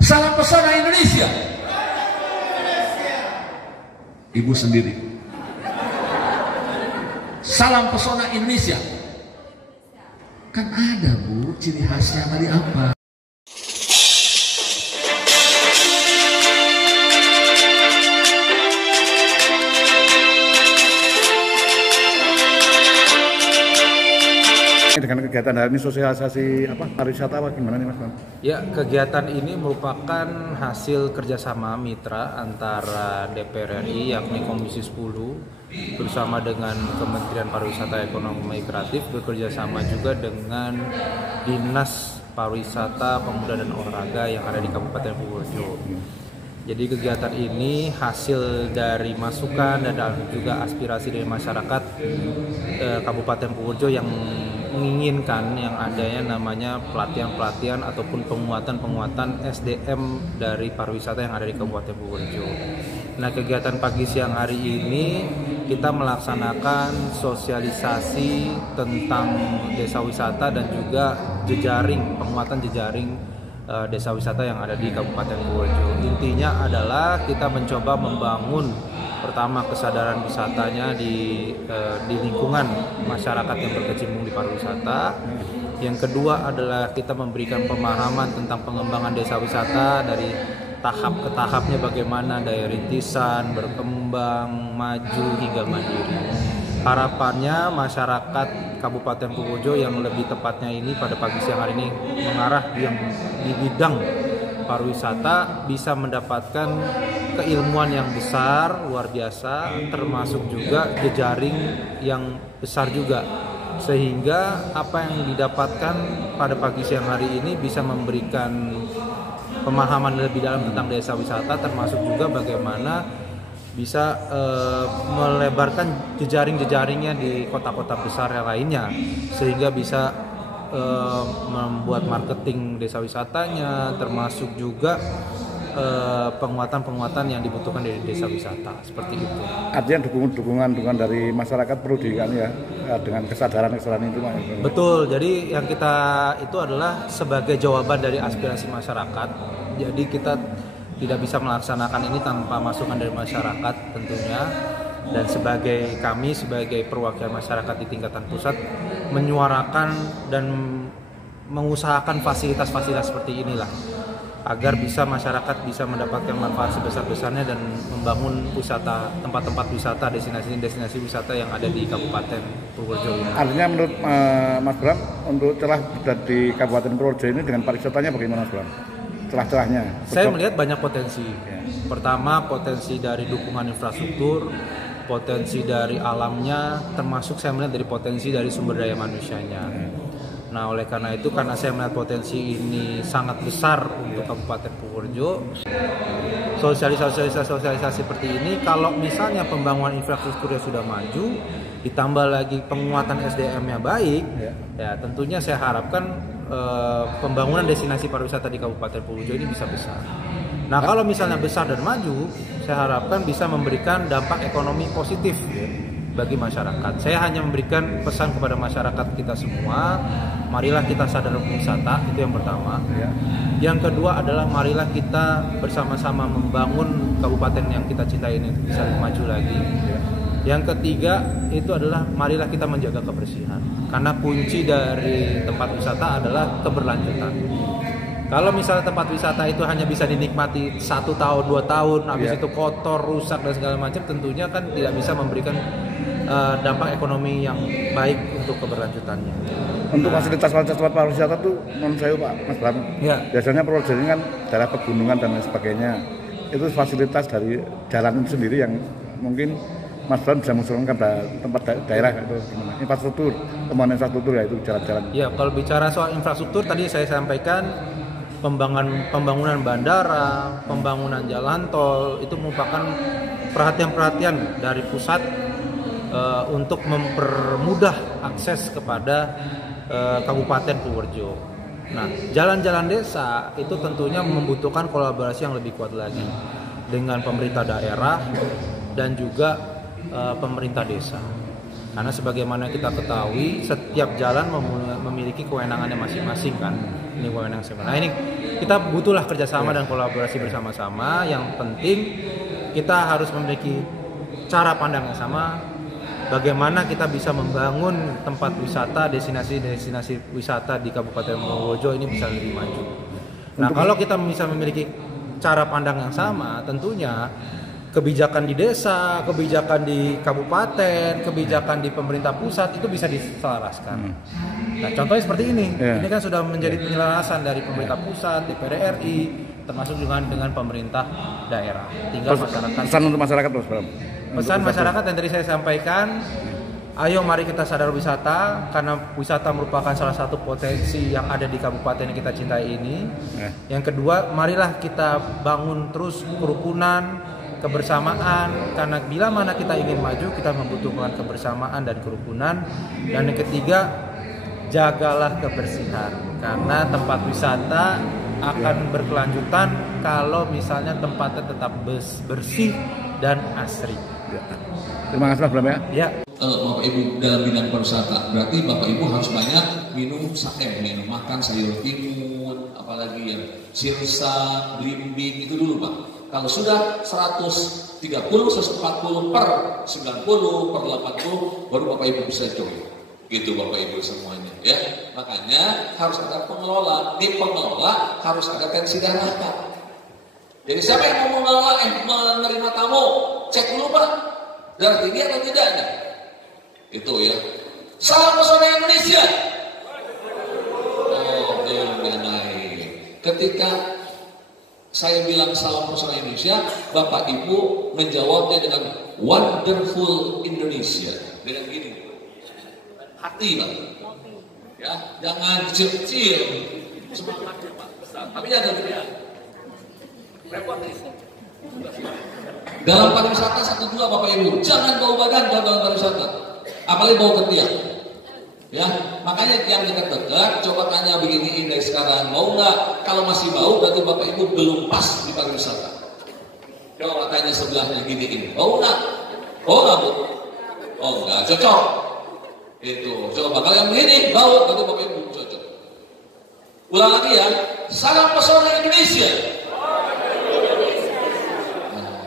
Salam pesona Indonesia. Ibu sendiri. Salam pesona Indonesia. Kan ada Bu, ciri khasnya dari apa? Dengan kegiatan hari ini sosialisasi pariwisata apa gimana nih Mas? Ya, kegiatan ini merupakan hasil kerjasama mitra antara DPR RI yakni Komisi 10 bersama dengan Kementerian Pariwisata Ekonomi Kreatif, bekerjasama juga dengan Dinas Pariwisata Pemuda dan Olahraga yang ada di Kabupaten Purworejo. Jadi kegiatan ini hasil dari masukan dan juga aspirasi dari masyarakat Kabupaten Purworejo yang menginginkan yang adanya namanya pelatihan-pelatihan ataupun penguatan SDM dari pariwisata yang ada di Kabupaten Purworejo. Nah, kegiatan pagi siang hari ini kita melaksanakan sosialisasi tentang desa wisata dan juga penguatan jejaring desa wisata yang ada di Kabupaten Purworejo. Intinya adalah kita mencoba membangun pertama kesadaran wisatanya di lingkungan masyarakat yang berkecimpung di pariwisata. Yang kedua adalah kita memberikan pemahaman tentang pengembangan desa wisata dari tahap ke tahapnya, bagaimana dari rintisan, berkembang, maju hingga mandiri. Harapannya masyarakat Kabupaten Purworejo yang lebih tepatnya ini pada pagi siang hari ini mengarah yang di bidang pariwisata bisa mendapatkan keilmuan yang besar, luar biasa, termasuk juga jejaring yang besar juga, sehingga apa yang didapatkan pada pagi siang hari ini bisa memberikan pemahaman lebih dalam tentang desa wisata, termasuk juga bagaimana bisa melebarkan jejaring-jejaringnya di kota-kota besar yang lainnya, sehingga bisa membuat marketing desa wisatanya, termasuk juga penguatan-penguatan yang dibutuhkan dari desa wisata, seperti itu. Artinya dukungan dari masyarakat perlu diberikan ya, dengan kesadaran itu Pak. Betul, jadi yang kita itu adalah sebagai jawaban dari aspirasi masyarakat. Jadi kita tidak bisa melaksanakan ini tanpa masukan dari masyarakat tentunya. Dan kami sebagai perwakilan masyarakat di tingkatan pusat menyuarakan dan mengusahakan fasilitas-fasilitas seperti inilah agar bisa masyarakat bisa mendapatkan manfaat sebesar-besarnya dan membangun tempat-tempat wisata, destinasi wisata yang ada di Kabupaten Purworejo ini. Artinya menurut Mas Bram, untuk celah di Kabupaten Purworejo ini dengan pariwisatanya bagaimana Mas Bram? Celah-celahnya? Saya melihat banyak potensi. Pertama, potensi dari dukungan infrastruktur, potensi dari alamnya, termasuk saya melihat dari potensi dari sumber daya manusianya. Nah, oleh karena itu, karena saya melihat potensi ini sangat besar untuk Kabupaten Purworejo, sosialisasi seperti ini, kalau misalnya pembangunan infrastrukturnya sudah maju, ditambah lagi penguatan SDM-nya baik, ya tentunya saya harapkan pembangunan destinasi pariwisata di Kabupaten Purworejo ini bisa besar. Nah, kalau misalnya besar dan maju, saya harapkan bisa memberikan dampak ekonomi positif bagi masyarakat. Saya hanya memberikan pesan kepada masyarakat kita semua, marilah kita sadar wisata, itu yang pertama. Yang kedua adalah marilah kita bersama-sama membangun kabupaten yang kita cintai ini bisa maju lagi. Yang ketiga itu adalah marilah kita menjaga kebersihan, karena kunci dari tempat wisata adalah keberlanjutan. Kalau misalnya tempat wisata itu hanya bisa dinikmati 1 tahun, 2 tahun, habis itu kotor, rusak dan segala macam, tentunya kan tidak bisa memberikan dampak ekonomi yang baik untuk keberlanjutannya. Untuk fasilitas pariwisata tuh menurut saya Pak Mas Bram, biasanya Purworejo ini kan daerah pegunungan dan lain sebagainya. Itu fasilitas dari jalan itu sendiri yang Mungkin Mas Bram bisa mengusulkan pada tempat daerah itu gimana? Infrastruktur, pembangunan infrastruktur ya itu jalan-jalan. Ya, kalau bicara soal infrastruktur tadi saya sampaikan pembangunan bandara, pembangunan jalan tol itu merupakan perhatian-perhatian dari pusat untuk mempermudah akses kepada Kabupaten Purworejo. Nah, jalan-jalan desa itu tentunya membutuhkan kolaborasi yang lebih kuat lagi dengan pemerintah daerah dan juga pemerintah desa. Karena sebagaimana kita ketahui, setiap jalan memiliki kewenangannya masing-masing kan. Ini kewenangan sama. Nah, ini kita butuhlah kerjasama dan kolaborasi bersama-sama. Yang penting kita harus memiliki cara pandang yang sama. Bagaimana kita bisa membangun tempat wisata, destinasi wisata di Kabupaten Purworejo ini bisa lebih maju. Nah, kalau kita bisa memiliki cara pandang yang sama, tentunya kebijakan di desa, kebijakan di kabupaten, kebijakan di pemerintah pusat itu bisa diselaraskan. Nah, contohnya seperti ini. Ini kan sudah menjadi penyelarasan dari pemerintah pusat, DPR RI, termasuk juga dengan pemerintah daerah. Tinggal masyarakat. Pesan untuk masyarakat, Mas Bram. Pesan masyarakat yang tadi saya sampaikan, ayo mari kita sadar wisata, karena wisata merupakan salah satu potensi yang ada di kabupaten yang kita cintai ini. Yang kedua, marilah kita bangun terus kerukunan, kebersamaan, karena bila mana kita ingin maju kita membutuhkan kebersamaan dan kerukunan. Dan yang ketiga, jagalah kebersihan, karena tempat wisata akan berkelanjutan kalau misalnya tempatnya tetap bersih dan asri. Terima kasih Mas Bram ya. Ya. Bapak Ibu dalam bidang pariwisata, berarti Bapak Ibu harus banyak minum makan sayur timun, apalagi yang sirsa, blimbing itu dulu Pak. Kalau sudah 130, 140 per 90 per 80 baru Bapak Ibu bisa join. Gitu Bapak Ibu semuanya ya. Makanya harus ada pengelola. Di pengelola harus ada tensi darah Pak. Jadi siapa yang mau mengelola menerima tamu, cek dulu Pak, darah tinggi atau tidaknya. Itu ya. Salam pesona Indonesia. Oh, naik. Ketika saya bilang salam pesona Indonesia, Bapak Ibu menjawabnya dengan wonderful Indonesia. Dengan gini, hati Pak. Ya, jangan kecil-kecil. Semangatnya Pak. Tapi jangan gede. Repot nih. Dalam pariwisata 1-2 Bapak Ibu, jangan bau badan dalam pariwisata, apalagi bau ketiak. Ya, makanya yang dekat-dekat coba tanya begini dari sekarang, mau nggak? Kalau masih bau berarti Bapak Ibu belum pas di pariwisata. Coba tanya sebelahnya gini, bau nggak? Oh nggak Bu? Oh nggak cocok. Itu coba kalau yang begini bau berarti Bapak Ibu cocok. Ulang lagi ya, salam pesona Indonesia.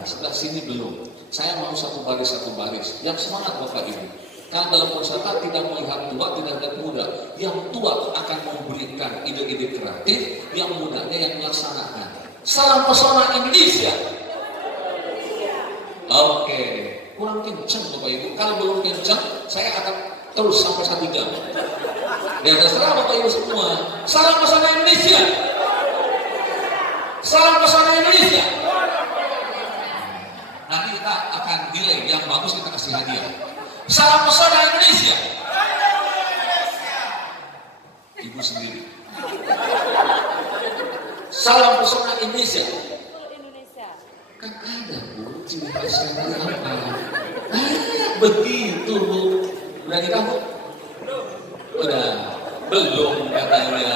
Sebelah sini belum. Saya mau satu baris. Yang semangat Bapak Ibu. Karena dalam pariwisata tidak melihat tua, tidak melihat muda. Yang tua akan memberikan ide-ide kreatif, yang mudanya yang melaksanakan. Salam pesona Indonesia. Oke, kurang kencang Bapak Ibu. Kalau belum kencang, saya akan terus sampai 1 jam. Ya terserah Bapak Ibu semua. Salam pesona Indonesia. Salam pesona Indonesia. Nanti kita akan nilai yang bagus, kita kasih hadiah. Salam pesona Indonesia. Ibu sendiri. Salam pesona Indonesia. Kan ada Bu, ciri khasnya dari apa? Begitu Bu. Udah nikah Bu? Udah. Belum katanya.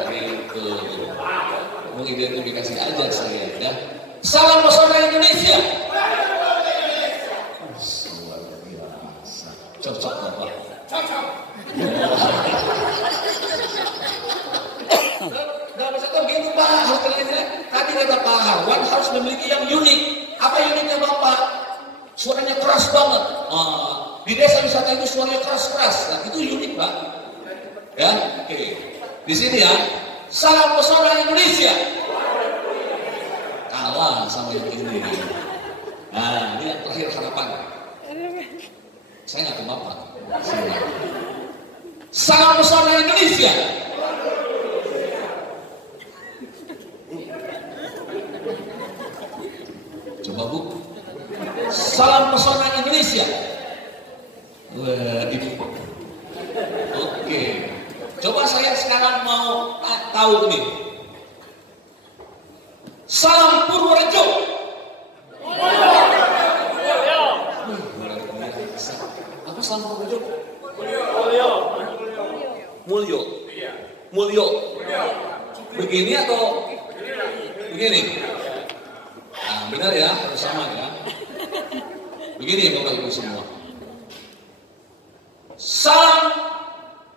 Begitu. Mengidentifikasi aja saya ya. Salam pesona Indonesia. Cocok Bapak. Cocok. Gak bisa tahu gitu Pak. Tadi kata Pak Harwan harus memiliki yang unik. Apa uniknya Bapak? Suaranya keras banget. Di desa wisata itu suaranya keras-keras. Nah itu unik Pak. Ya, oke. Di sini ya. Salam pesona Indonesia. Kalah sama yang ini. Nah, ini yang terakhir harapan. Saya nggak ke Bapak. Salam pesona Indonesia. Coba Bu. Salam pesona Indonesia. Wah, Ibu. Oke. Coba saya sekarang mau tahu nih. Salam Purworejo. Apa salam Purworejo? Mulyo. Mulyo. Begini atau begini? Nah, benar ya, bersama ya. Begini Bapak Ibu semua. Salam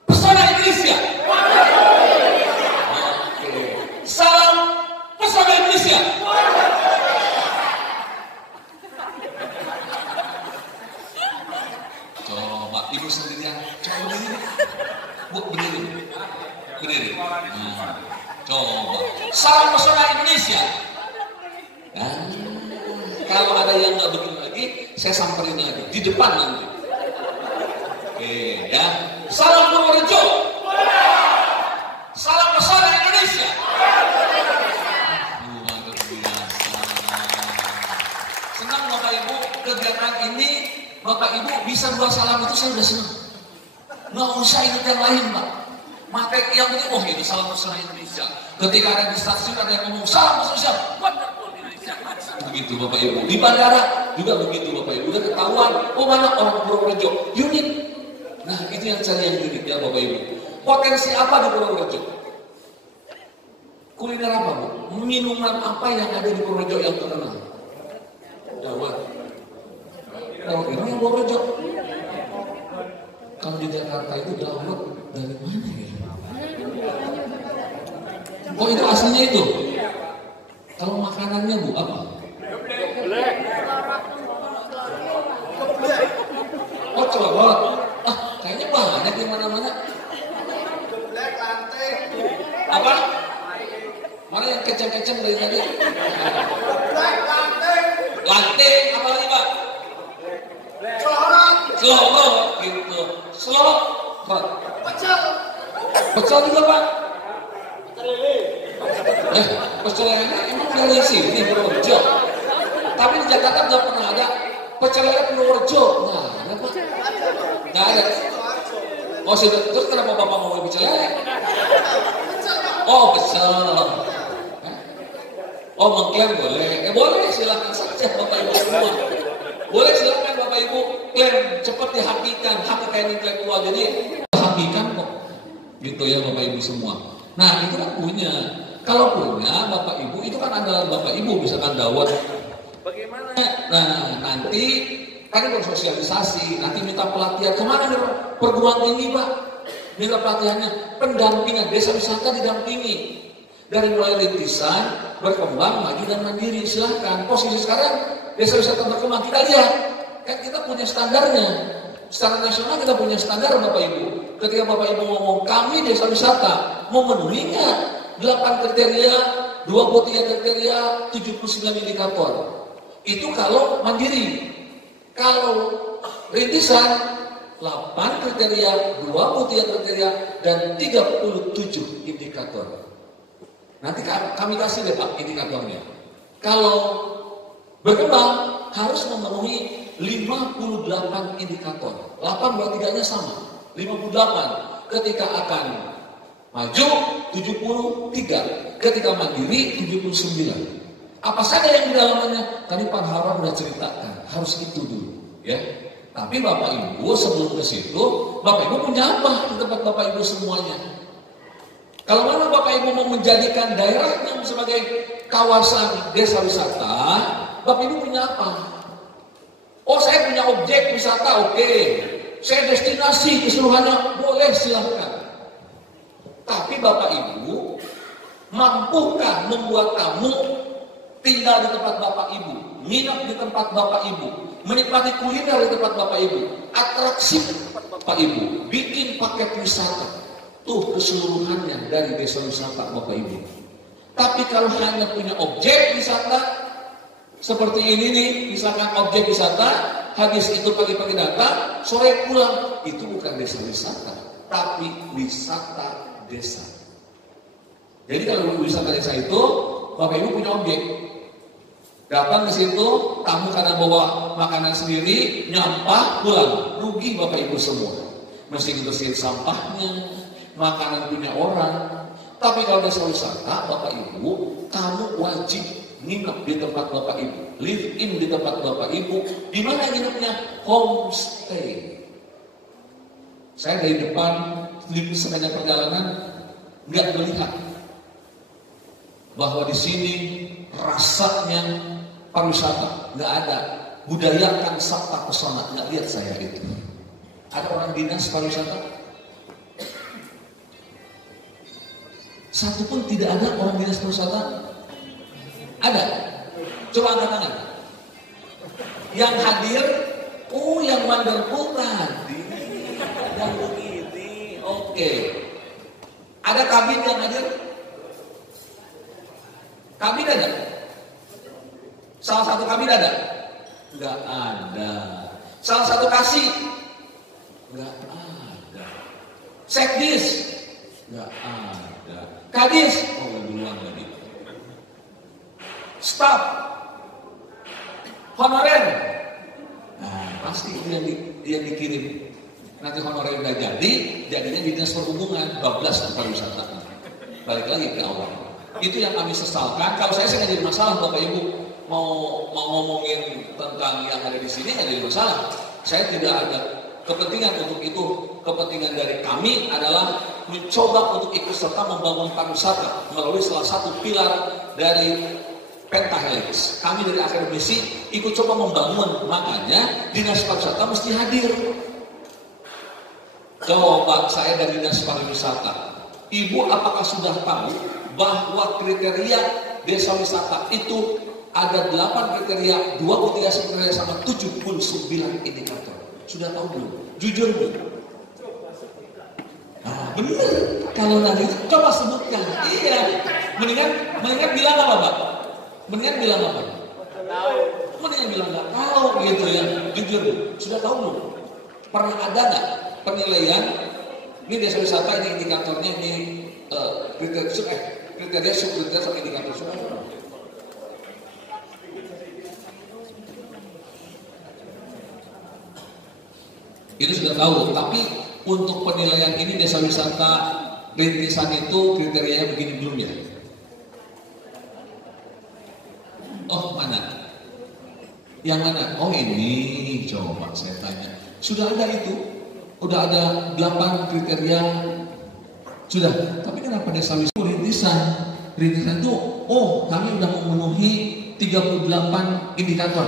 pesona Indonesia. Oke. Salam pesona Indonesia. Coba Ibu sendirian. Coba begini. Bu, begini. Berdiri. Coba. Salam pesona Indonesia. Nah, kalau ada yang nggak begini lagi, saya samperin lagi di depan nanti. Oke, ya. Salam Purworejo. Salam pesona Indonesia. Luar biasa. Senang Bapak Ibu kegiatan ini. Bapak Ibu bisa dua salam itu saya udah senang. Nggak usah ingat yang lain, Pak. Materi yang penting, oh ini salam pesona Indonesia. Ketika ada di stasiun ada yang ngomong salam pesona Indonesia, Indonesia. Begitu Bapak Ibu. Di bandara juga begitu Bapak Ibu. Udah ketahuan, oh mana orang Purworejo, unik. Nah itu yang cari yang unik ya Bapak Ibu. Potensi apa di Purworejo? Kuliner apa Bu? Minuman apa yang ada di Purworejo yang terkenal? Dawet. Dawet ini yang Purworejo. Kalau di Jakarta itu dawet dari mana ya? Oh itu aslinya itu. Kalau makanannya Bu apa? Oh celebot. Ah kayaknya banyak di mana-mana. Apa? Mana yang kecem-kecem dari tadi? Lanting apa lagi Pak? Selorok gitu. Selorok. Pecel juga Pak. Pecel lele emang dari sini Purworejo. Tapi di Jakarta nggak pernah ada pecel lele Purworejo. Nah, kenapa? Nggak ada. Oh sudah. Terus kenapa Bapak mau pecel lele? Oh pecel. Oh mengklaim boleh. Boleh silakan saja Bapak Ibu semua. Boleh silakan Bapak Ibu klaim cepat dihakikan. Hak kekayaan intelektual jadi hakikan kok. Gitu ya Bapak Ibu semua. Nah itu kan punya. Kalau punya Bapak Ibu itu kan ada Bapak Ibu misalkan dawet. Bagaimana? Nah nanti kan bersosialisasi, nanti minta pelatihan kemana nih perguruan tinggi Pak? Minta pelatihannya, pendampingan desa wisata didampingi dari mulai rintisan, berkembang, maju dan mandiri. Silahkan. Posisi sekarang desa wisata berkembang kita lihat, kan kita punya standarnya. Secara nasional kita punya standar Bapak Ibu. Ketika Bapak Ibu ngomong kami desa wisata memenuhi nggak 8 kriteria, 23 kriteria, 79 indikator. Itu kalau mandiri. Kalau rintisan 8 kriteria, 23 kriteria dan 37 indikator. Nanti kami kasih deh Pak indikatornya. Kalau berkembang harus memenuhi 58 indikator. 8 buat 3-nya sama. 58 ketika akan maju 73, ketika mandiri 79. Apa saja yang di dalamnya? Tadi Pak Harwan sudah ceritakan, harus itu dulu, ya. Tapi Bapak Ibu sebelum ke situ, Bapak Ibu punya apa di tempat Bapak Ibu semuanya? Kalau mana Bapak Ibu mau menjadikan daerahnya sebagai kawasan desa wisata, Bapak Ibu punya apa? Oh saya punya objek wisata, oke. Saya destinasi keseluruhannya, boleh silahkan. Tapi Bapak Ibu, mampukah membuat kamu tinggal di tempat Bapak Ibu, nginap di tempat Bapak Ibu, menikmati kuliner di tempat Bapak Ibu, atraksi di tempat Bapak Ibu, bikin paket wisata, tuh keseluruhannya dari desa wisata Bapak Ibu. Tapi kalau hanya punya objek wisata, seperti ini nih, misalkan objek wisata, habis itu pagi-pagi datang, sore pulang, itu bukan desa wisata, tapi wisata desa. Jadi kalau wisata desa itu, Bapak Ibu punya objek. Datang ke situ, kamu kadang bawa makanan sendiri, nyampah, pulang. Rugi Bapak Ibu semua. Mesti bersihin sampahnya, makanan punya orang. Tapi kalau desa wisata, Bapak Ibu, kamu wajib nginep di tempat Bapak Ibu, live in di tempat Bapak Ibu. Di mana nginepnya? Homestay. Saya dari depan di sepanjang perjalanan nggak melihat bahwa di sini rasanya pariwisata, nggak ada. Budayakan sabta pesona, nggak lihat saya itu. Ada orang dinas pariwisata? Satu pun tidak ada orang dinas pariwisata? Ada? Coba angkat tangan. Yang hadir, yang wonderful tadi. Yang begini, oke. Ada kabin yang hadir? Kabin ada? Salah satu kabin ada? Enggak ada. Salah satu kasih? Enggak ada. Sekdis? Enggak ada. Kadis? Enggak duluan tadi. Staf? Honorer? Nah, pasti itu yang dikirim. Nanti honorer udah jadi, jadinya di dinas perhubungan, bablas ke pariwisata. Balik lagi ke awal. Itu yang kami sesalkan. Kalau saya nggak jadi masalah, Bapak Ibu mau ngomongin tentang yang ada di sini nggak jadi masalah. Saya tidak ada kepentingan untuk itu. Kepentingan dari kami adalah mencoba untuk ikut serta membangun pariwisata melalui salah satu pilar dari Pentahelix. Kami dari akademisi ikut coba membangun, makanya dinas pariwisata mesti hadir. Coba saya dari dinas pariwisata, Ibu apakah sudah tahu bahwa kriteria desa wisata itu ada 8 kriteria, 2 kriteria sama 79 indikator. Sudah tahu belum? Jujur belum? Nah, benar. Kalau nanti coba sebutkan. Iya. Mendingan bilang apa, Pak? Mendingan bilang apa? Mendingan bilang nggak tahu gitu ya. Jujur, sudah tahu belum? Pernah ada nggak penilaian? Ini desa wisata, ini indikatornya, ini kriteria subkriteria sama indikator sudah. Itu sudah tahu, tapi untuk penilaian ini desa wisata rintisan itu kriterianya begini belum ya? Oh mana? Yang mana? Oh ini, coba saya tanya. Sudah ada itu? Udah ada 8 kriteria? Sudah, tapi kenapa desa wisata rintisan? Rintisan itu, kami udah memenuhi 38 indikator.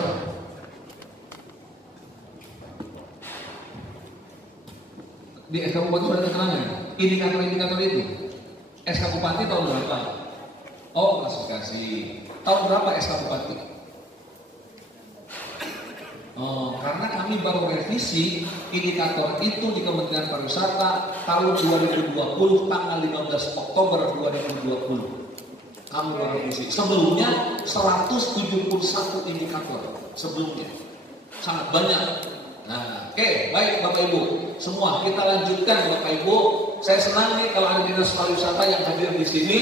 Di SK Bupati sudah ada keterangan indikator-indikator itu. SK Bupati tahun berapa? Oh, klasifikasi. Tahun berapa SK Bupati? Oh, karena kami baru revisi indikator itu di Kementerian Pariwisata tahun 2020 tanggal 15 Oktober 2020. Kami baru revisi. Sebelumnya 171 indikator sebelumnya. Sangat banyak. Nah, oke, baik Bapak Ibu. Semua kita lanjutkan Bapak Ibu. Saya senang nih kalau ada dinas pariwisata yang hadir di sini.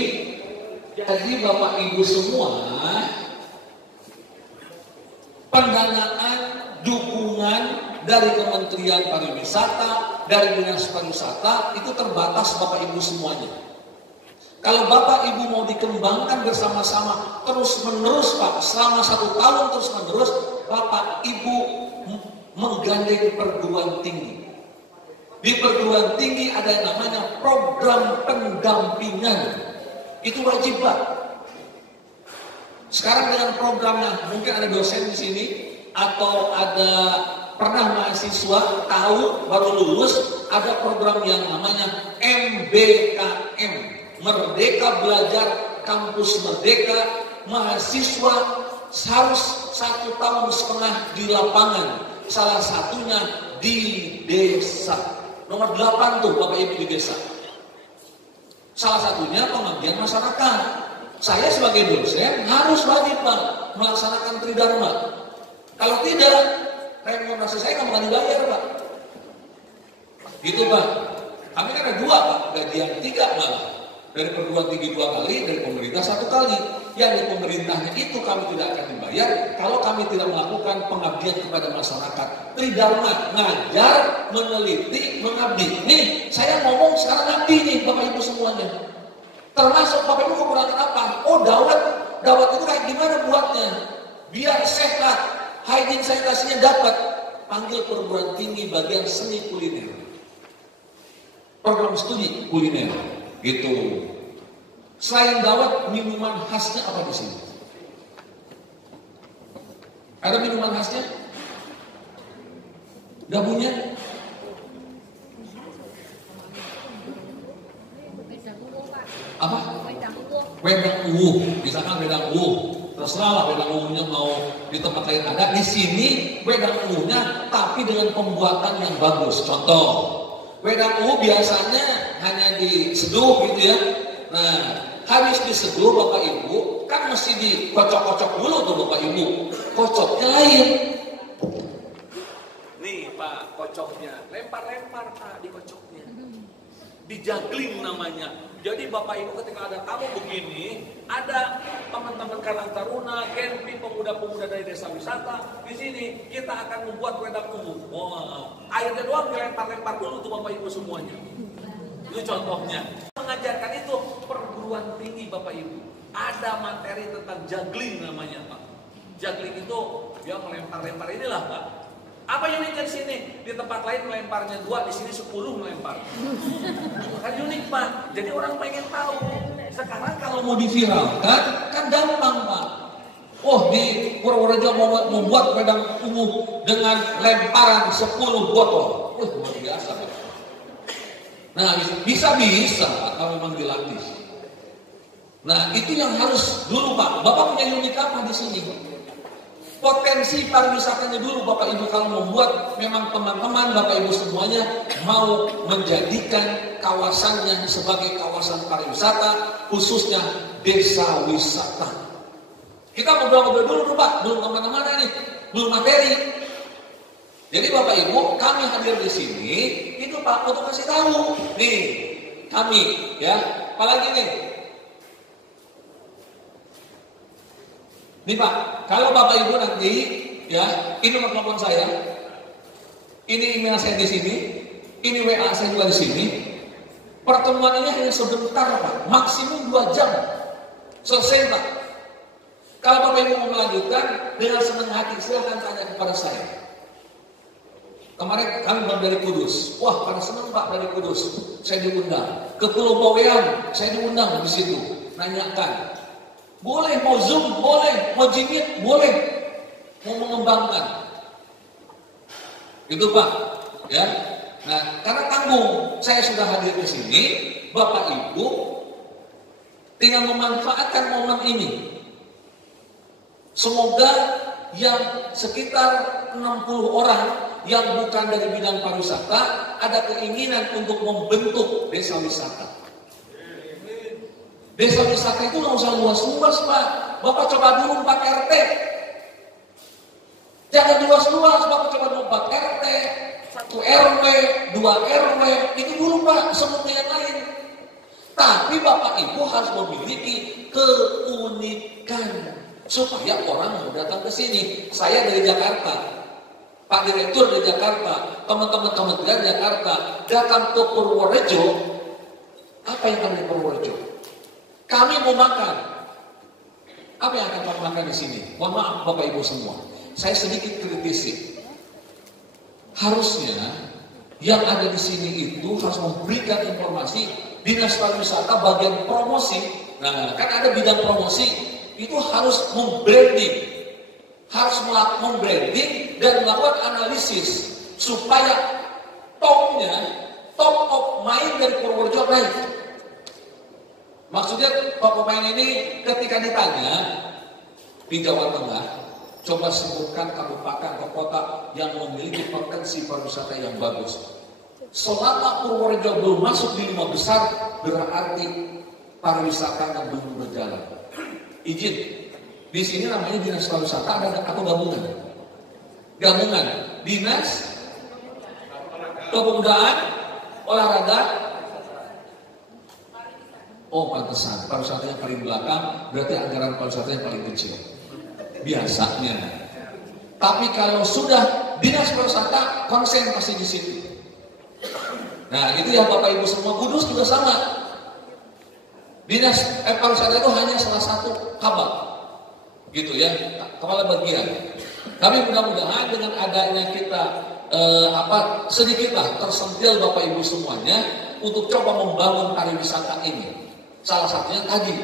Jadi Bapak Ibu semua, pendanaan, dukungan dari Kementerian Pariwisata, dari Dinas Pariwisata itu terbatas Bapak Ibu semuanya. Kalau Bapak Ibu mau dikembangkan bersama-sama terus menerus Pak, selama 1 tahun terus menerus, Bapak Ibu menggandeng perguruan tinggi. Di perguruan tinggi ada yang namanya program pendampingan. Itu wajib Pak. Sekarang dengan programnya, mungkin ada dosen di sini atau ada pernah mahasiswa tahu baru lulus ada program yang namanya MBKM, Merdeka Belajar Kampus Merdeka. Mahasiswa harus 1,5 tahun di lapangan, salah satunya di desa. Nomor 8 tuh Bapak Ibu di desa. Salah satunya pengabdian masyarakat. Saya sebagai dosen harus wajib Pak melaksanakan tridharma. Kalau tidak, remunerasi saya nggak bakal dibayar Pak. Gitu Pak. Kami kan ada 2 Pak, gajian 3 malah. Dari perguruan tinggi 2 kali, dari pemerintah 1 kali. yang di pemerintahnya itu kami tidak akan dibayar kalau kami tidak melakukan pengabdian kepada masyarakat. Tridharma, ngajar, meneliti, mengabdi. Nih, saya ngomong sekarang ngabdi nih Bapak Ibu semuanya. Termasuk Bapak Ibu kekurangan apa? Oh, dawet. Dawet itu kayak gimana buatnya? Biar sehat, hygiene sanitasinya dapat. Panggil perguruan tinggi bagian seni kuliner. Program studi kuliner. Gitu. Selain dawet, minuman khasnya apa di sini? Ada minuman khasnya? Gak punya? Apa? Wedang uwuh, misalkan wedang uwuh. Terserah lah wedang uwuhnya mau di tempat lain ada. Di sini wedang uwuhnya tapi dengan pembuatan yang bagus. Contoh, wedang uwuh biasanya hanya diseduh gitu ya. Nah, habis diseduh Bapak Ibu, kan mesti dikocok-kocok dulu tuh Bapak Ibu. Kocoknya lain. Nih Pak, kocoknya. Lempar-lempar Pak dikocoknya. Dijagling namanya. Jadi Bapak Ibu ketika ada tamu begini, ada teman-teman Karang Taruna, Genpi, pemuda-pemuda dari desa wisata, di sini kita akan membuat wedang uwuh. Wah, airnya doang dilempar-lempar dulu tuh Bapak Ibu semuanya. Itu contohnya. Mengajarkan itu perguruan tinggi Bapak Ibu. Ada materi tentang juggling namanya Pak. Juggling itu dia melempar-lempar inilah Pak. Apa yang unik di sini? Di tempat lain melemparnya 2, di sini 10 melempar. Kan unik Pak. Jadi orang pengen tahu. Sekarang kalau mau diviralkan kan gampang Pak. Oh, di Purworejo mau membuat wedang uwuh dengan lemparan 10 botol. Luar biasa Pak. Nah, bisa kalau memang dilatih. Nah, itu yang harus dulu Pak. Bapak punya unik apa di sini? Potensi pariwisatanya dulu Bapak Ibu kalau membuat memang teman-teman Bapak Ibu semuanya mau menjadikan kawasannya sebagai kawasan pariwisata, khususnya desa wisata. Kita ngobrol-ngobrol dulu Pak, belum kemana-mana nih, belum materi. Jadi Bapak Ibu, kami hadir di sini itu Pak untuk kasih tahu nih kami ya, apalagi nih. Nih Pak, kalau Bapak Ibu nanti ya, ini nomor telepon saya, ini email saya di sini, ini WA saya juga di sini. Pertemuan ini hanya sebentar Pak, maksimum 2 jam selesai Pak. Kalau Bapak Ibu mau melanjutkan dengan senang hati silahkan tanya kepada saya. Kemarin kami baru dari Kudus, wah pada senang Pak dari Kudus, saya diundang ke Pulau Bawean, saya diundang di situ, nanyakan. Boleh mau Zoom, boleh mau Jimit, boleh mau mengembangkan. Itu Pak, ya. Nah, karena tanggung saya sudah hadir di sini, Bapak Ibu tinggal memanfaatkan momen ini. Semoga yang sekitar 60 orang yang bukan dari bidang pariwisata ada keinginan untuk membentuk desa wisata. Desa wisata itu nggak usah luas-luas Pak. Bapak coba dulu 4 RT. Jangan luas-luas, Bapak coba dulu 4 RT, 1 RW, 2 RW, itu dulu Pak, sebelumnya yang lain. Tapi Bapak Ibu harus memiliki keunikan supaya orang mau datang ke sini. Saya dari Jakarta, Pak Direktur dari Jakarta, teman-teman kementerian Jakarta datang ke Purworejo. Apa yang ada di Purworejo? Kami mau makan. Apa yang akan kami makan di sini? Mohon maaf Bapak Ibu semua, saya sedikit kritisi. Harusnya yang ada di sini itu harus memberikan informasi Dinas Pariwisata bagian promosi. Nah, kan ada bidang promosi itu harus membranding, harus melakukan membranding dan melakukan analisis supaya top of mind dari Purworejo naik. Maksudnya top of mind ini ketika ditanya di Jawa Tengah, coba sebutkan kabupaten atau kota yang memiliki potensi pariwisata yang bagus. Selama Purworejo belum masuk di 5 besar, berarti pariwisatanya belum berjalan. Izin, di sini namanya Dinas Pariwisata ada atau gabungan? Gabungan Dinas Kepemudaan, Olahraga, Oh pantesan, pariwisata yang paling belakang berarti anggaran pariwisata yang paling kecil. Biasanya. Tapi kalau sudah dinas pariwisata, konsen pasti di situ. Nah itu ya Bapak Ibu semua, Kudus juga sama. Dinas pariwisata itu hanya salah satu kabak, gitu ya, kepala bagian. Tapi mudah-mudahan dengan adanya kita sedikitlah tersentil Bapak Ibu semuanya untuk coba membangun pariwisata ini. Salah satunya tadi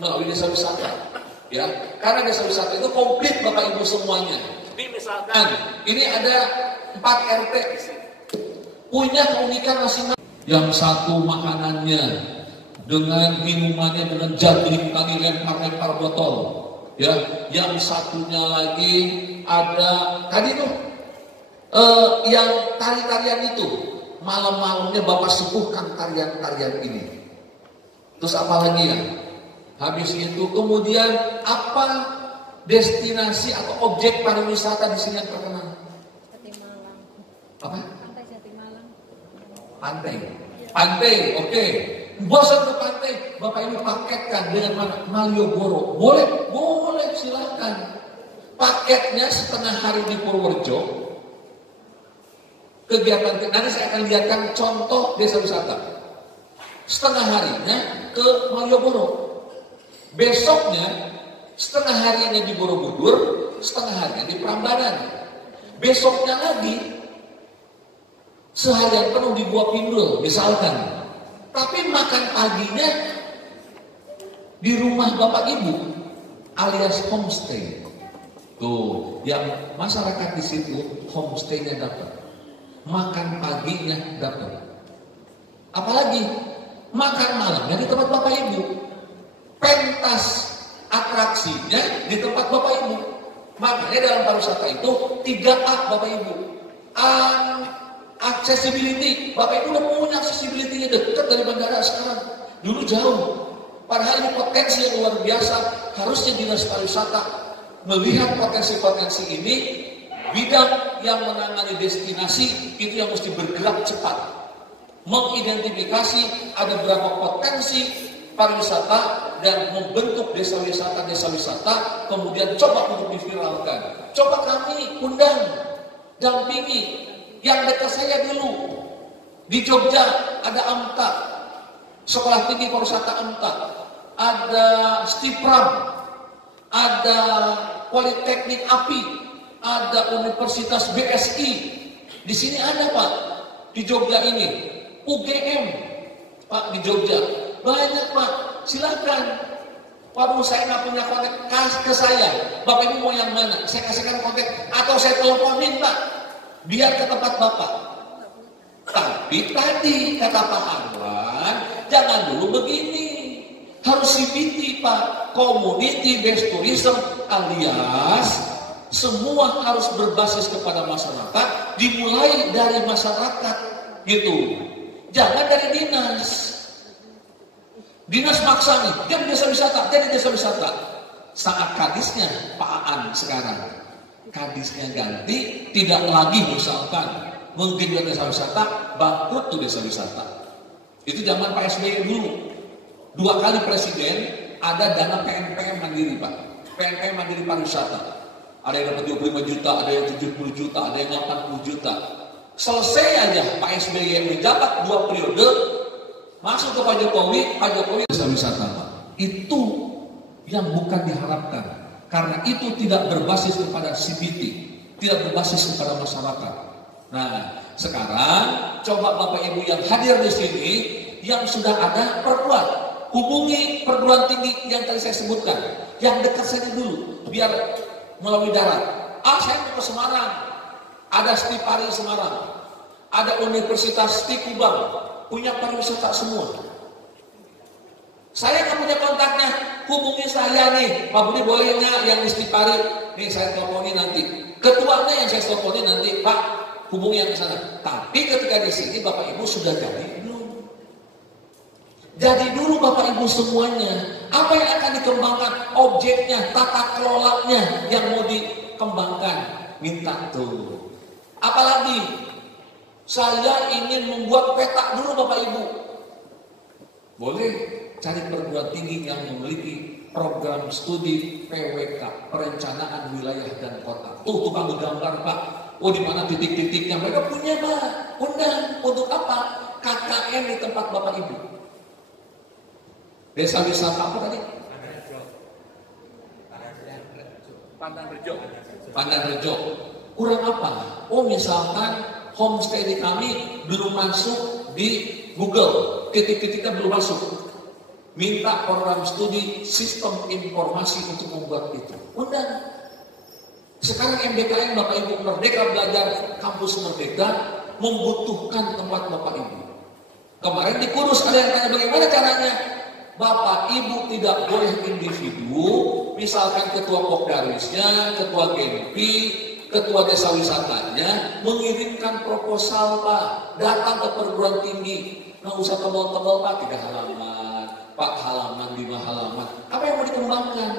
melalui desa wisata, ya. Karena desa wisata itu komplit Bapak Ibu semuanya. Ini misalkan ini ada 4 RT punya keunikan masing-masing. Yang satu makanannya dengan minumannya dengan jagung tadi lempar-lempar botol, ya. Yang satunya lagi ada tadi tuh yang tari-tarian itu malam-malamnya Bapak suguhkan tarian-tarian ini. Terus apa lagi ya? Habis itu kemudian apa destinasi atau objek pariwisata di sini yang terkenal? Jatimalang. Apa? Pantai Jatimalang. Pantai, oke. Bosan ke pantai, Bapak Ibu paketkan dengan mana? Malioboro. Boleh, silakan. Paketnya setengah hari di Purworejo. Kegiatan nanti saya akan lihatkan contoh desa wisata. Setengah harinya ke Malioboro. Besoknya setengah harinya di Borobudur, setengah harinya di Prambanan. Besoknya lagi seharian penuh di Gua Pindul misalkan. Tapi makan paginya di rumah Bapak Ibu alias homestay. Tuh, yang masyarakat di situ homestay-nya dapat. Makan paginya dapat. Apalagi makan malamnya di tempat Bapak Ibu. Pentas atraksinya di tempat Bapak Ibu. Makanya dalam pariwisata itu 3A Bapak Ibu. Accessibility. Bapak Ibu udah punya accessibility-nya dekat dari bandara sekarang. Dulu jauh. Padahal ini potensi yang luar biasa. Harusnya dinas pariwisata melihat potensi-potensi ini. Bidang yang menangani destinasi itu yang mesti bergerak cepat. Mengidentifikasi ada berapa potensi pariwisata dan membentuk desa wisata, kemudian coba untuk diviralkan. Coba kami undang, dampingi. Yang dekat saya dulu di Jogja ada AMTA, Sekolah Tinggi Pariwisata AMTA, ada Stipram, ada Politeknik API, ada Universitas BSI. Di sini ada Pak, di Jogja ini UGM Pak di Jogja banyak Pak, silakan. Waduh saya nggak punya kontak, ke saya. Bapak Ibu mau yang mana? Saya kasihkan kontak atau saya teleponin Pak. Biar ke tempat Bapak. Tapi tadi kata Pak Anwar, jangan dulu begini. Harus CBT Pak, Community Based Tourism, alias semua harus berbasis kepada masyarakat, dimulai dari masyarakat, gitu. Jangan dari dinas. Dinas maksa nih, jadi desa wisata. Saat kadisnya Pak Aan sekarang. Kadisnya ganti, tidak lagi misalkan mungkin desa wisata, bangkrut tuh desa wisata. Itu zaman Pak SBY dulu. 2 kali presiden ada dana PNPM mandiri Pak. PNPM mandiri pariwisata. Ada yang dapat 25 juta, ada yang 70 juta, ada yang 80 juta. Selesai aja Pak SBY menjabat 2 periode, masuk ke Pak Jokowi desa wisata Pak. Itu yang bukan diharapkan. Karena itu tidak berbasis kepada CBT, tidak berbasis kepada masyarakat. Nah, sekarang coba Bapak Ibu yang hadir di sini, yang sudah ada perguruan, hubungi perguruan tinggi yang tadi saya sebutkan, yang dekat saja dulu, biar melalui darat. Saya mau ke Semarang, ada Stipari Semarang, ada Universitas Tikubang, punya pariwisata semua. Saya nggak punya kontaknya, hubungi saya nih, Pak Budi boleh nggak yang di Stipari? Nih saya teleponin nanti. Ketuanya yang saya teleponin nanti, Pak hubungi yang ke sana. Tapi ketika di sini Bapak Ibu sudah jadi belum? Jadi dulu Bapak Ibu semuanya, apa yang akan dikembangkan? Objeknya, tata kelolanya yang mau dikembangkan, minta tuh. Apalagi saya ingin membuat peta dulu Bapak Ibu. Boleh cari perguruan tinggi yang memiliki program studi PWK, perencanaan wilayah dan kota. Tuh tukang gambar Pak. Oh di mana titik-titiknya mereka punya Pak. Undang untuk apa? KKN di tempat Bapak Ibu. Desa wisata apa tadi? Pandan Rejo. Kurang apa? Oh misalkan homestay di kami belum masuk di Google, titik-titiknya belum masuk. Minta program studi sistem informasi untuk membuat itu. Undang. Sekarang MBKM Bapak Ibu Merdeka Belajar Kampus Merdeka membutuhkan tempat Bapak Ibu. Kemarin di Kudus ada yang tanya bagaimana caranya. Bapak Ibu tidak boleh individu, misalkan ketua Pokdarwisnya, ketua Genpi, ketua desa wisatanya mengirimkan proposal Pak, datang ke perguruan tinggi, nggak usah tebal-tebal Pak, 3 halaman, 4 halaman, 5 halaman, apa yang mau dikembangkan?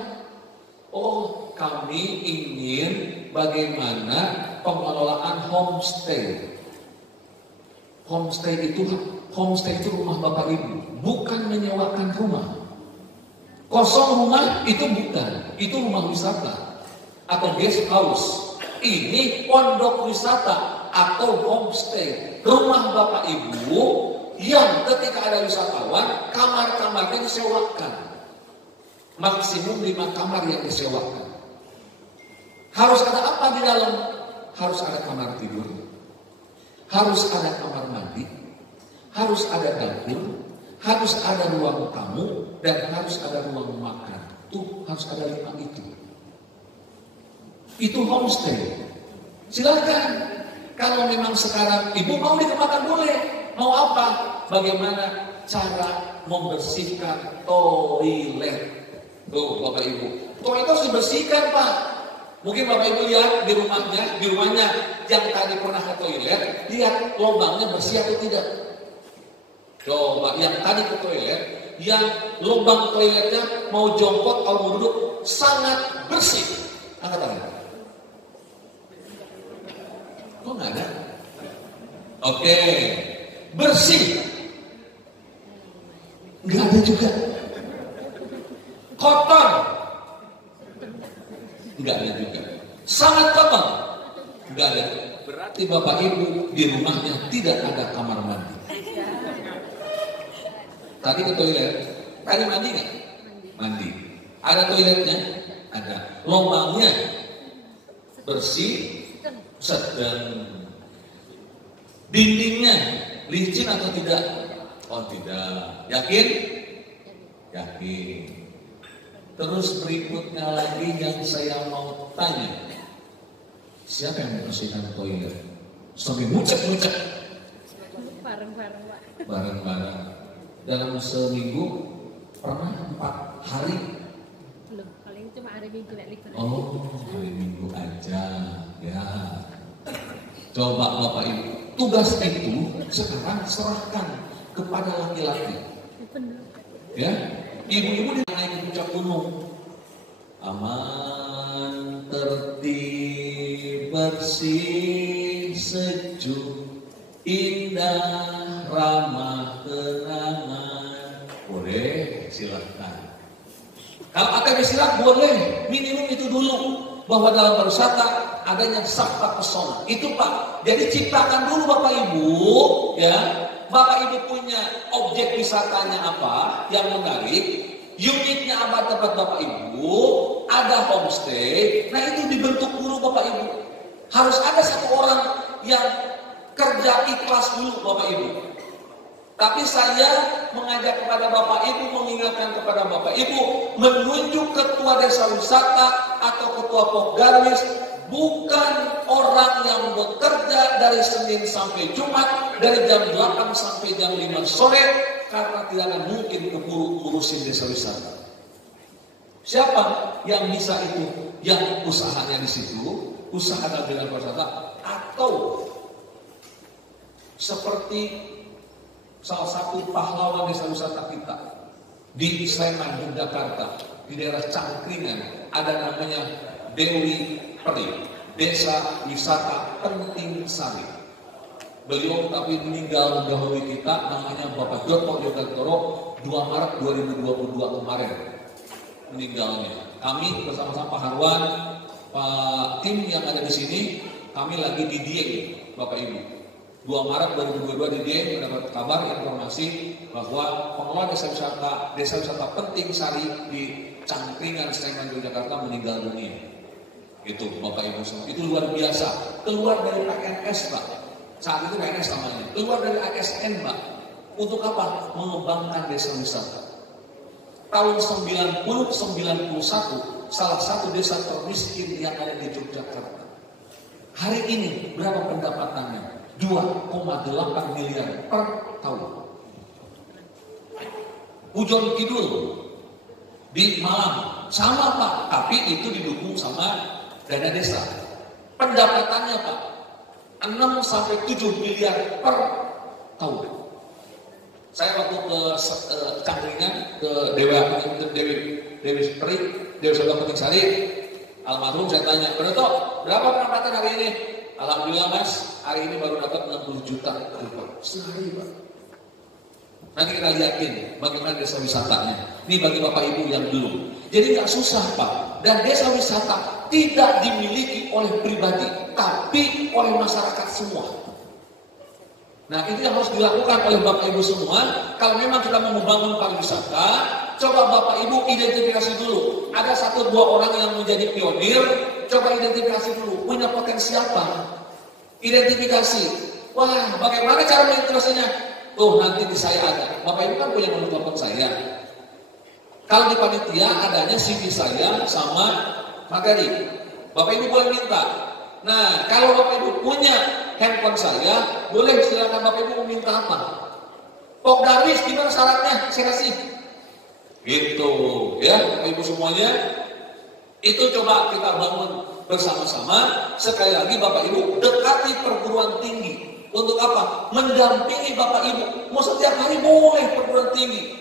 Oh, kami ingin bagaimana pengelolaan homestay. Homestay itu rumah Bapak Ibu, bukan menyewakan rumah. Kosong rumah itu bukan, itu rumah wisata atau guest house. Ini pondok wisata atau homestay, rumah Bapak Ibu yang ketika ada wisatawan, kamar-kamarnya disewakan. Maksimum 5 kamar yang disewakan. Harus ada apa di dalam? Harus ada kamar tidur, harus ada kamar mandi, harus ada dapur, harus ada ruang tamu, dan harus ada ruang makan. Tuh harus ada 5 itu. Itu homestay. Silakan. Kalau memang sekarang ibu mau dikembangkan boleh. Mau apa? Bagaimana cara membersihkan toilet? Tuh Bapak Ibu. Toilet harus dibersihkan Pak. Mungkin Bapak Ibu lihat di rumahnya yang tadi pernah ke toilet, lihat lubangnya bersih atau tidak. Coba yang tadi ke toilet, yang lubang toiletnya mau jongkok atau mau duduk sangat bersih. Angkat tangan. Kok nggak ada? Oke, bersih. Nggak ada juga. Kotor. Nggak ada juga. Sangat kotor. Nggak ada. Berarti Bapak Ibu di rumahnya tidak ada kamar mandi. Tadi ke toilet, tadi mandi nggak? Mandi. Ada toiletnya? Ada. Lubangnya bersih, sedang. Dindingnya licin atau tidak? Oh tidak. Yakin? Yakin. Terus berikutnya lagi yang saya mau tanya, siapa yang membersihkan toilet? Sampai mucek-mucek. Bareng-bareng Pak. Bareng-bareng. Dalam seminggu pernah 4 hari? Belum, paling cuma hari Minggu libur. Oh, hari Minggu aja ya. Coba Bapak Ibu, tugas itu sekarang serahkan kepada laki-laki. Ya, ibu-ibu di naik puncak gunung, aman, tertib, bersih, sejuk, indah, ramah, kenangan. Boleh, silahkan. Kalau ada istilah boleh, minimum itu dulu. Bahwa dalam pariwisata adanya sabta pesona. Itu Pak. Jadi ciptakan dulu Bapak Ibu, ya. Bapak Ibu punya objek wisatanya apa yang menarik, uniknya apa tempat Bapak Ibu, ada homestay. Nah itu dibentuk dulu Bapak Ibu. Harus ada satu orang yang kerja ikhlas dulu Bapak Ibu. Tapi saya mengajak kepada Bapak Ibu, mengingatkan kepada Bapak Ibu, menunjuk ketua desa wisata atau ketua Pokdarwis bukan orang yang bekerja dari Senin sampai Jumat, dari jam 8 sampai jam 5 sore, karena tidak akan mungkin keburu ngurusin desa wisata. Siapa yang bisa itu? Yang usahanya di situ, usaha dalam bidang pariwisata, atau seperti salah satu pahlawan desa wisata kita di Sleman, Yogyakarta, di daerah Cangkringan, ada namanya Dewi Peri, desa wisata Penting Sari. Beliau tapi meninggal dahulu kita, namanya Bapak Dr. Yogantoro, 2 Maret 2022 kemarin meninggalnya. Kami bersama-sama Pak Harwan, Pak tim yang ada di sini, kami lagi di Dieng, Bapak Ibu. 2 Maret 2022 di Dieng mendapat kabar informasi bahwa pengelola desa wisata Penting Sari di Cangkringan, Sleman, Yogyakarta meninggal dunia. Itu Bapak Ibu semua, itu luar biasa. Keluar dari PNS Pak, saat itu PNS namanya, keluar dari ASN Pak. Untuk apa? Mengembangkan desa wisata. Tahun 90-91 salah satu desa termiskin yang ada di Yogyakarta. Hari ini berapa pendapatannya? 2,8 miliar per tahun. Pujon Kidul di Malang sama Pak, tapi itu didukung sama dana desa. Pendapatannya Pak 6-7 miliar per tahun. Saya waktu ke Cangkringan, ke Dewi Sota Penting Sari, almarhum, saya tanya, Berto, berapa pendapatan hari ini? Alhamdulillah Mas, hari ini baru dapat 60 juta sehari Pak. Nanti kita lihatin bagaimana desa wisatanya. Ini bagi Bapak Ibu yang belum. Jadi nggak susah Pak. Dan desa wisata tidak dimiliki oleh pribadi, tapi oleh masyarakat semua. Nah itu yang harus dilakukan oleh Bapak Ibu semua. Kalau memang kita mau membangun pariwisata, coba Bapak Ibu identifikasi dulu. Ada 1-2 orang yang menjadi pionir. Coba identifikasi dulu, punya potensi apa? Identifikasi. Wah, bagaimana cara mengintegrasinya? Tuh nanti di saya ada. Bapak Ibu kan punya nomor telepon saya. Kalau di panitia adanya CV saya sama materi. Bapak Ibu boleh minta. Nah, kalau Bapak Ibu punya handphone saya, boleh silakan Bapak Ibu minta apa? Pokdamis gimana syaratnya? Saya kasih. Gitu, ya Bapak Ibu semuanya. Itu coba kita bangun bersama-sama. Sekali lagi Bapak Ibu dekati perguruan tinggi. Untuk apa? Mendampingi Bapak Ibu. Mau setiap hari boleh perguruan tinggi.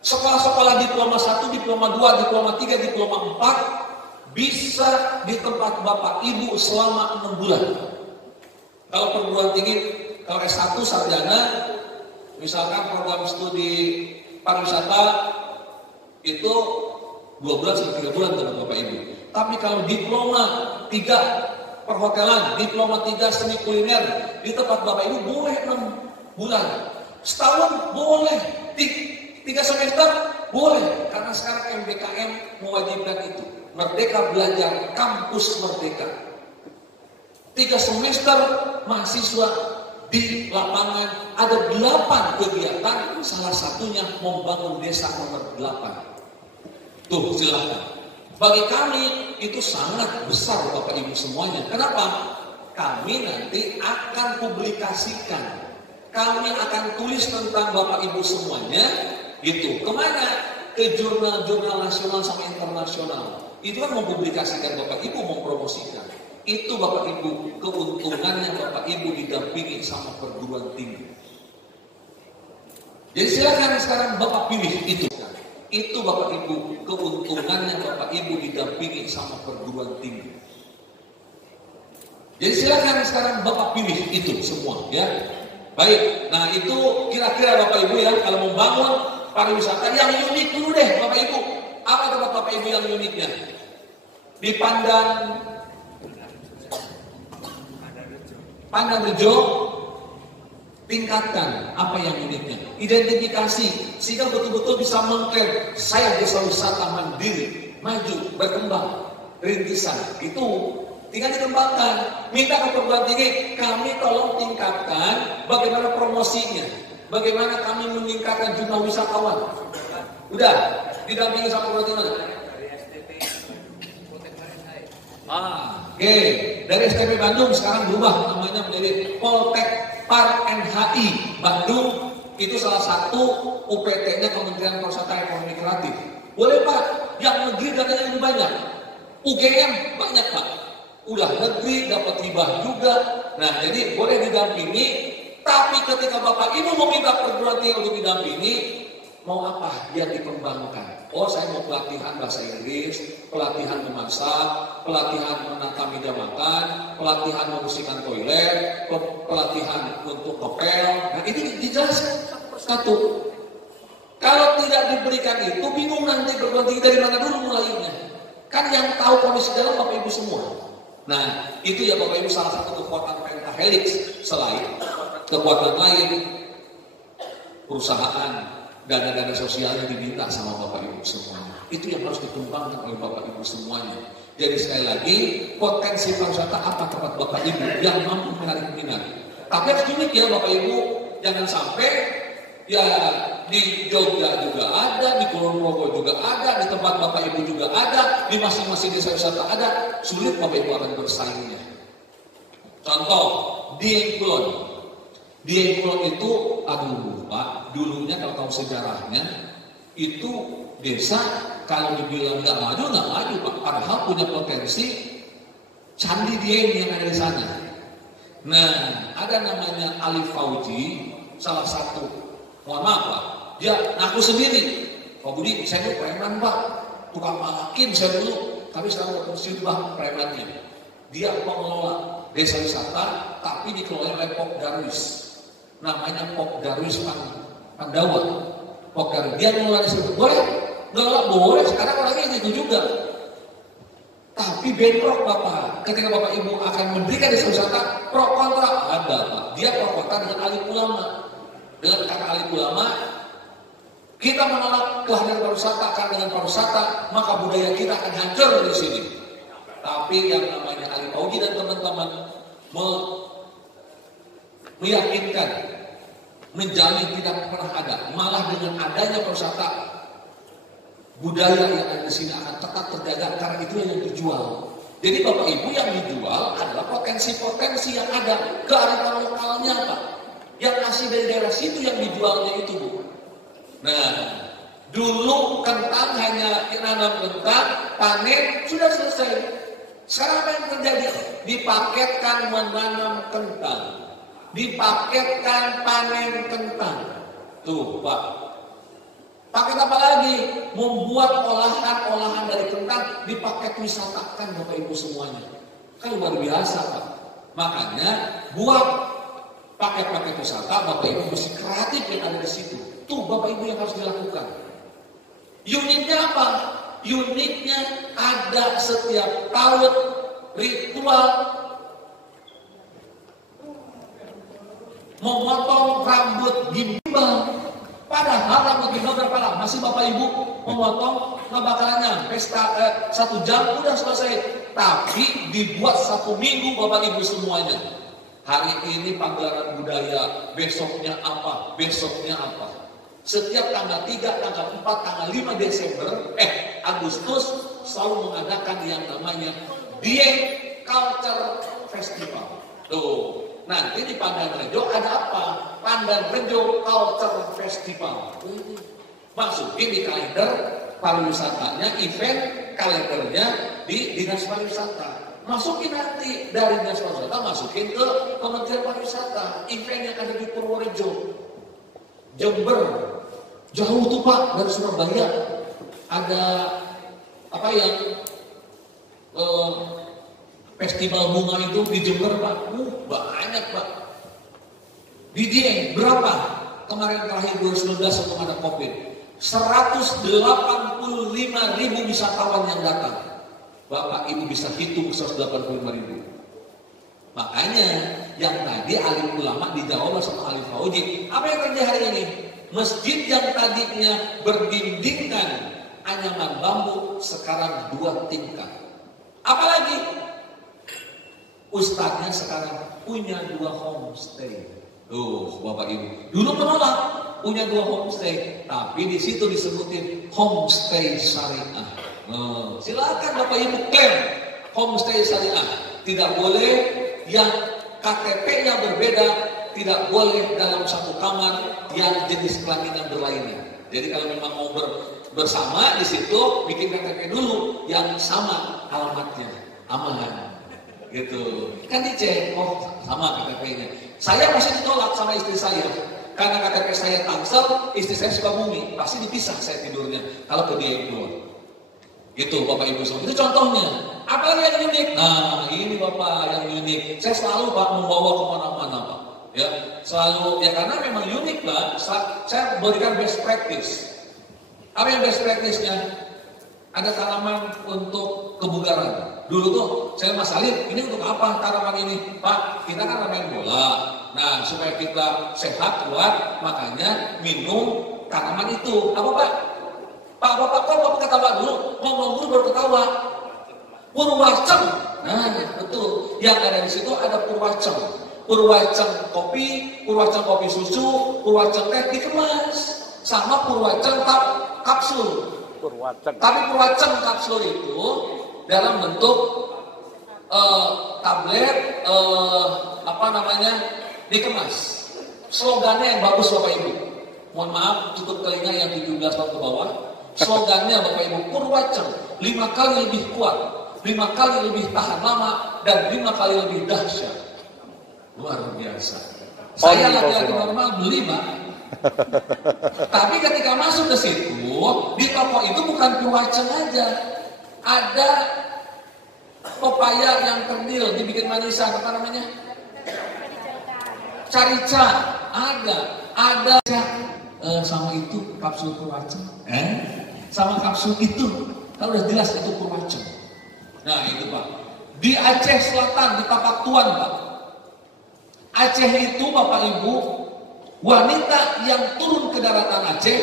Sekolah-sekolah diploma 1, diploma 2, diploma 3, diploma 4 bisa di tempat Bapak Ibu selama 6 bulan. Kalau perguruan tinggi, kalau S1 sarjana, misalkan program studi pariwisata itu 2 bulan sampai 3 bulan teman Bapak Ibu. Tapi kalau diploma 3 perhotelan, diploma 3 seni kuliner di tempat Bapak Ibu boleh 6 bulan. Setahun boleh, 3 semester boleh. Karena sekarang MBKM mewajibkan itu. Merdeka Belajar, Kampus Merdeka. 3 semester mahasiswa di lapangan ada 8 kegiatan, salah satunya membangun desa nomor 8. Tuh silakan. Bagi kami itu sangat besar Bapak Ibu semuanya. Kenapa? Kami nanti akan publikasikan. Kami akan tulis tentang Bapak Ibu semuanya. Gitu. Kemana? Ke jurnal-jurnal nasional sama internasional. Itu kan mempublikasikan Bapak Ibu, mempromosikan. Itu Bapak Ibu keuntungannya Bapak Ibu didampingi sama perguruan tinggi. Jadi silakan sekarang Bapak pilih itu. Itu Bapak Ibu keuntungannya Bapak Ibu didampingi sama perguruan tinggi. Jadi silakan sekarang Bapak pilih itu semua ya. Baik, nah itu kira-kira Bapak Ibu ya kalau membangun pariwisata yang unik dulu deh Bapak Ibu. Apa tempat Bapak Ibu yang uniknya? Di Pandan Rejo, tingkatkan apa yang uniknya. Identifikasi sehingga betul-betul bisa mengklaim saya desa wisata mandiri, maju, berkembang, rintisan. Itu tinggal dikembangkan. Minta ke perguruan tinggi, kami tolong tingkatkan bagaimana promosinya, bagaimana kami meningkatkan jumlah wisatawan. Udah didampingi sama perguruan tinggi. Oke. Dari STP Bandung sekarang berubah namanya menjadi Poltek Par NHI Bandung. Itu salah satu UPT-nya Kementerian Pariwisata Ekonomi Kreatif. Boleh Pak, yang negeri datanya lebih banyak. UGM banyak Pak. Udah negeri dapat hibah juga. Nah jadi boleh didampingi. Tapi ketika Bapak Ibu meminta perguruan tinggi untuk didampingi, mau apa yang dikembangkan. Oh, saya mau pelatihan bahasa Inggris, pelatihan memasak, pelatihan menata meja makan, pelatihan membersihkan toilet, pelatihan untuk ngepel. Nah, ini dijelaskan satu. Kalau tidak diberikan itu, bingung nanti berganti dari mana dulu mulainya. Kan yang tahu kondisi dalam Bapak Ibu semua. Nah, itu ya Bapak Ibu salah satu kekuatan pentahelix. Selain kekuatan lain, perusahaan, dana-dana sosialnya diminta sama Bapak Ibu semuanya. Itu yang harus dikembangkan oleh Bapak Ibu semuanya. Jadi sekali lagi, potensi pariwisata apa tempat Bapak Ibu yang mampu menarik minat. Tapi harus unik ya Bapak Ibu, jangan sampai ya di Jogja juga ada, di Kulon Progo juga ada, di tempat Bapak Ibu juga ada, di masing-masing desa wisata ada, sulit Bapak Ibu akan bersaingnya. Contoh, Dieng Kulon. Dieng Kulon itu, aduh Pak, dulunya kalau tahu sejarahnya, itu desa kalau dibilang nggak maju Pak, padahal punya potensi Candi Dieng yang ada di sana. Nah, ada namanya Ali Fauji, salah satu, mohon maaf Pak, dia ngaku sendiri, Pak Budi, saya dulu preman Pak, tukang makin saya dulu, tapi sekarang udah musibah premannya. Dia pengelola desa wisata, tapi dikelola oleh Pok Darwis. Namanya Pok Darwis Pandawa. Pok Darwis, dia ngelola desa wisata. Boleh? Ngelola boleh, sekarang orangnya itu juga. Tapi bentrok Bapak, ketika Bapak Ibu akan mendirikan desa wisata, pro kontra ada Pak. Dia pro kontra dengan alim ulama. Dengan kata alim ulama, kita menolak kehadiran pariwisata karena dengan pariwisata maka budaya kita akan hancur di sini. Tapi yang namanya Ali Fauji dan teman-teman meyakinkan, menjamin tidak pernah ada. Malah dengan adanya pariwisata, budaya yang ada di sini akan tetap terjaga karena itu yang dijual. Jadi Bapak Ibu yang dijual adalah potensi-potensi yang ada, kearifan lokalnya Pak. Yang asli dari daerah situ yang dijualnya itu Bu. Nah, dulu kentang hanya nanam kentang, panen, sudah selesai. Sekarang apa yang terjadi? Dipaketkan menanam kentang, dipaketkan panen kentang. Tuh Pak, paket apa lagi? Membuat olahan-olahan dari kentang dipaket wisatakan Bapak Ibu semuanya. Kan luar biasa Pak. Makanya buat paket-paket wisata Bapak Ibu mesti kreatif yang ada di situ. Tuh Bapak Ibu yang harus dilakukan. Uniknya apa? Uniknya ada setiap tahun ritual memotong rambut gimbal. Padahal rambut gimbal berapa lama sih Bapak Ibu memotong? Nggak bakalan nyampe 1 jam udah selesai. Tapi dibuat 1 minggu Bapak Ibu semuanya. Hari ini pagelaran budaya, besoknya apa, besoknya apa. Setiap tanggal 3, tanggal 4, tanggal 5 Desember, Agustus selalu mengadakan yang namanya Dieng Culture Festival. Tuh, nanti di Pandanrejo ada apa? Pandanrejo Culture Festival. Masukin di kalender pariwisatanya, event kalendernya di Dinas Pariwisata. Masukin nanti dari Dinas Pariwisata, masukin ke Kementerian Pariwisata. Event yang ada di Purworejo, Jember, jauh tuh Pak dari Surabaya. Ada apa yang festival bunga itu di Jember Pak. Banyak Pak. Di Dieng berapa? Kemarin terakhir 2019 sebelum ada Covid, 185.000 wisatawan yang datang. Bapak Ibu bisa hitung 185.000. Makanya yang tadi alim ulama dijawab sama Ali Fauji. Apa yang terjadi hari ini? Masjid yang tadinya berdindingkan anyaman bambu sekarang 2 tingkat. Apalagi ustadznya sekarang punya 2 homestay. Tuh Bapak Ibu, dulu menolak punya 2 homestay, tapi di situ disebutin homestay syariah. Silakan Bapak Ibu klaim homestay syariah. Tidak boleh yang KTP-nya berbeda, tidak boleh dalam satu kamar yang jenis kelainan berlainan. Jadi kalau memang mau bersama di situ, bikin KTP dulu yang sama alamatnya, aman. Gitu. Kan dicek, oh sama KTP-nya. Saya masih ditolak sama istri saya. Karena KTP saya Tangsel, istri saya Sukabumi, pasti dipisah saya tidurnya. Kalau ke dia doang. Gitu Bapak Ibu semua. Itu contohnya. Apalagi yang unik? Nah, ini Bapak yang unik. Saya selalu Pak membawa kemana-mana Pak. Ya, selalu ya karena memang unik Pak. Saya berikan best practice. Apa yang best practice-nya? Ada tanaman untuk kebugaran. Dulu tuh saya Mas Salib, ini untuk apa tanaman ini? Pak, kita kan main bola. Nah, supaya kita sehat, kuat, makanya minum tanaman itu. Apa Pak? Pak, Bapak ketawa dulu, ngomong dulu baru ketawa. Purwacem. Nah, betul. Yang ada di situ ada purwacem. Purwacem kopi susu, purwacem teh dikemas. Sama purwacem kapsul. Tapi purwacem kapsul itu dalam bentuk tablet, dikemas. Slogannya yang bagus Bapak Ibu. Mohon maaf, tutup telinga yang 17 tahun ke bawah. Slogannya Bapak Ibu, Purwacem 5 kali lebih kuat, 5 kali lebih tahan lama, dan 5 kali lebih dahsyat. Luar biasa. Saya laki-laki normal beli Pak. Tapi ketika masuk ke situ, di toko itu bukan Purwacem aja. Ada pepaya yang kerdil dibikin manisan, apa namanya? Carica. Ada sama itu kapsul Purwacem. Sama kapsul itu. Kalau udah jelas itu Purwacem. Nah itu Pak. Di Aceh Selatan, di Tapak Tuan Pak. Aceh itu Bapak Ibu, wanita yang turun ke daratan Aceh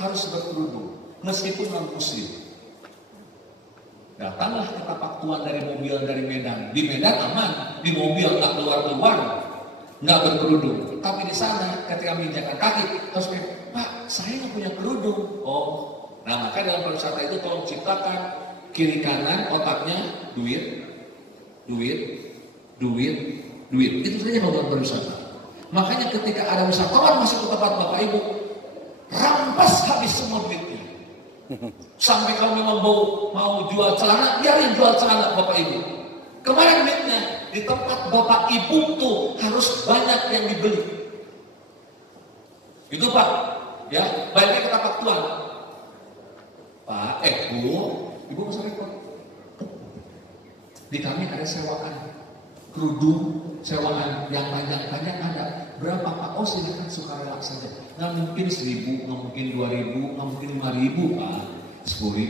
harus berkerudung meskipun non muslim. Datanglah ke Tapak Tuan dari mobil dari Medan. Di Medan aman, di mobil nggak keluar, nggak berkerudung. Tapi di sana ketika menginjakan kaki harus Pak, saya nggak punya kerudung. Oh, nah maka dalam pariwisata itu tolong ciptakan kiri kanan otaknya duit. Itu saja dalam pariwisata. Makanya ketika ada wisatawan masuk ke tempat Bapak Ibu, rampas habis semua duitnya. Sampai kalau memang mau jual celana, biarin jual celana Bapak Ibu. Kemarin duitnya di tempat Bapak Ibu tuh harus banyak yang dibeli. Itu Pak, ya baiknya ke Tapak Tuan. Pak, Ibu masuk repot. Di kami ada sewaan kerudung, sewaan yang panjang-panjang ada. Berapa Pak? Oh silakan sukarela saja. Nggak mungkin 1.000, nggak mungkin 2.000, nggak mungkin 5.000 Pak. 10.000.